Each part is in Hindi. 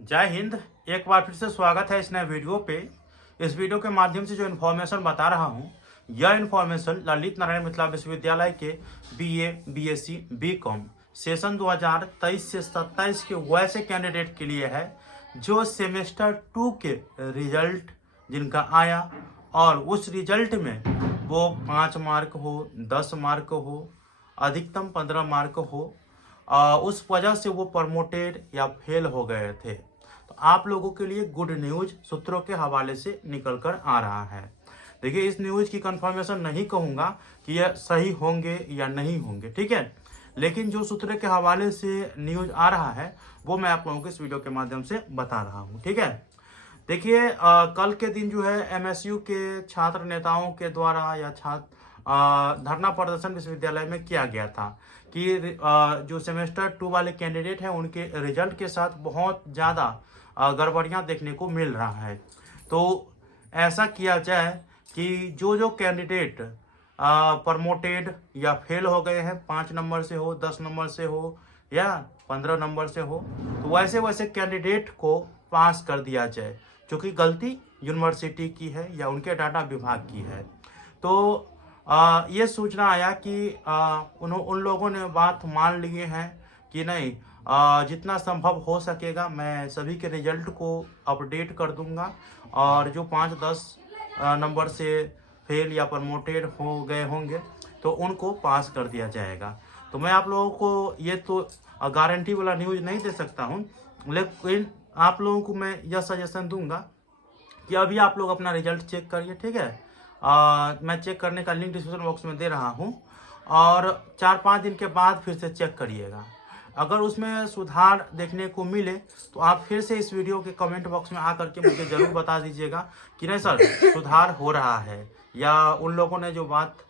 जय हिंद। एक बार फिर से स्वागत है इस नए वीडियो पे। इस वीडियो के माध्यम से जो इन्फॉर्मेशन बता रहा हूँ, यह इन्फॉर्मेशन ललित नारायण मिथिला विश्वविद्यालय के बीए, बीएससी, बीकॉम सेशन 2023 से 27 के वैसे कैंडिडेट के लिए है जो सेमेस्टर 2 के रिजल्ट जिनका आया और उस रिजल्ट में वो 5 मार्क हो, 10 मार्क हो, अधिकतम 15 मार्क हो, उस वजह से वो प्रमोटेड या फेल हो गए थे। तो आप लोगों के लिए गुड न्यूज सूत्रों के हवाले से निकल कर आ रहा है। देखिए, इस न्यूज की कंफर्मेशन नहीं कहूँगा कि यह सही होंगे या नहीं होंगे, ठीक है, लेकिन जो सूत्रों के हवाले से न्यूज आ रहा है वो मैं आप लोगों को इस वीडियो के माध्यम से बता रहा हूँ, ठीक है। देखिए, कल के दिन जो है एमएसयू के छात्र नेताओं के द्वारा या छात्र धरना प्रदर्शन विश्वविद्यालय में किया गया था कि जो सेमेस्टर 2 वाले कैंडिडेट हैं उनके रिजल्ट के साथ बहुत ज़्यादा गड़बड़ियां देखने को मिल रहा है। तो ऐसा किया जाए कि जो जो कैंडिडेट प्रमोटेड या फेल हो गए हैं, 5 नंबर से हो, 10 नंबर से हो या 15 नंबर से हो, तो वैसे वैसे कैंडिडेट को पास कर दिया जाए, क्योंकि गलती यूनिवर्सिटी की है या उनके डाटा विभाग की है। तो ये सूचना आया कि उन लोगों ने बात मान लिए हैं कि नहीं, जितना संभव हो सकेगा मैं सभी के रिजल्ट को अपडेट कर दूंगा और जो 5-10 नंबर से फेल या प्रमोटेड हो गए होंगे तो उनको पास कर दिया जाएगा। तो मैं आप लोगों को ये तो गारंटी वाला न्यूज़ नहीं दे सकता हूँ, लेकिन आप लोगों को मैं यह सजेशन दूंगा कि अभी आप लोग अपना रिजल्ट चेक करिए, ठीक है। मैं चेक करने का लिंक डिस्क्रिप्शन बॉक्स में दे रहा हूँ और 4-5 दिन के बाद फिर से चेक करिएगा। अगर उसमें सुधार देखने को मिले तो आप फिर से इस वीडियो के कमेंट बॉक्स में आकर के मुझे ज़रूर बता दीजिएगा कि नहीं सर, सुधार हो रहा है, या उन लोगों ने जो बात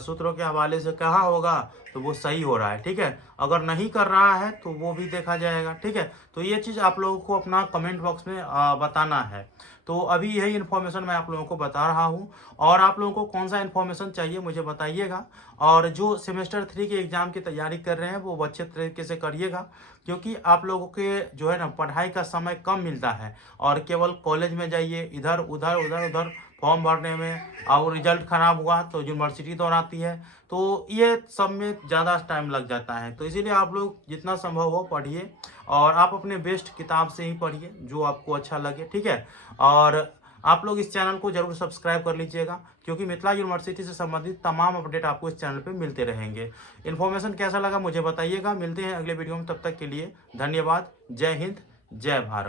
सूत्रों के हवाले से कहा होगा तो वो सही हो रहा है, ठीक है। अगर नहीं कर रहा है तो वो भी देखा जाएगा, ठीक है। तो ये चीज़ आप लोगों को अपना कमेंट बॉक्स में बताना है। तो अभी यही इन्फॉर्मेशन मैं आप लोगों को बता रहा हूँ और आप लोगों को कौन सा इन्फॉर्मेशन चाहिए मुझे बताइएगा। और जो सेमेस्टर 3 के एग्ज़ाम की तैयारी कर रहे हैं वो अच्छे तरीके से करिएगा, क्योंकि आप लोगों के जो है ना पढ़ाई का समय कम मिलता है और केवल कॉलेज में जाइए, इधर उधर उधर उधर फॉर्म भरने में, और रिजल्ट खराब हुआ तो यूनिवर्सिटी दौड़ाती है, तो ये सब में ज़्यादा टाइम लग जाता है। तो इसीलिए आप लोग जितना संभव हो पढ़िए और आप अपने बेस्ट किताब से ही पढ़िए जो आपको अच्छा लगे, ठीक है। और आप लोग इस चैनल को जरूर सब्सक्राइब कर लीजिएगा, क्योंकि मिथिला यूनिवर्सिटी से संबंधित तमाम अपडेट आपको इस चैनल पे मिलते रहेंगे। इन्फॉर्मेशन कैसा लगा मुझे बताइएगा। मिलते हैं अगले वीडियो में, तब तक के लिए धन्यवाद। जय हिंद, जय भारत।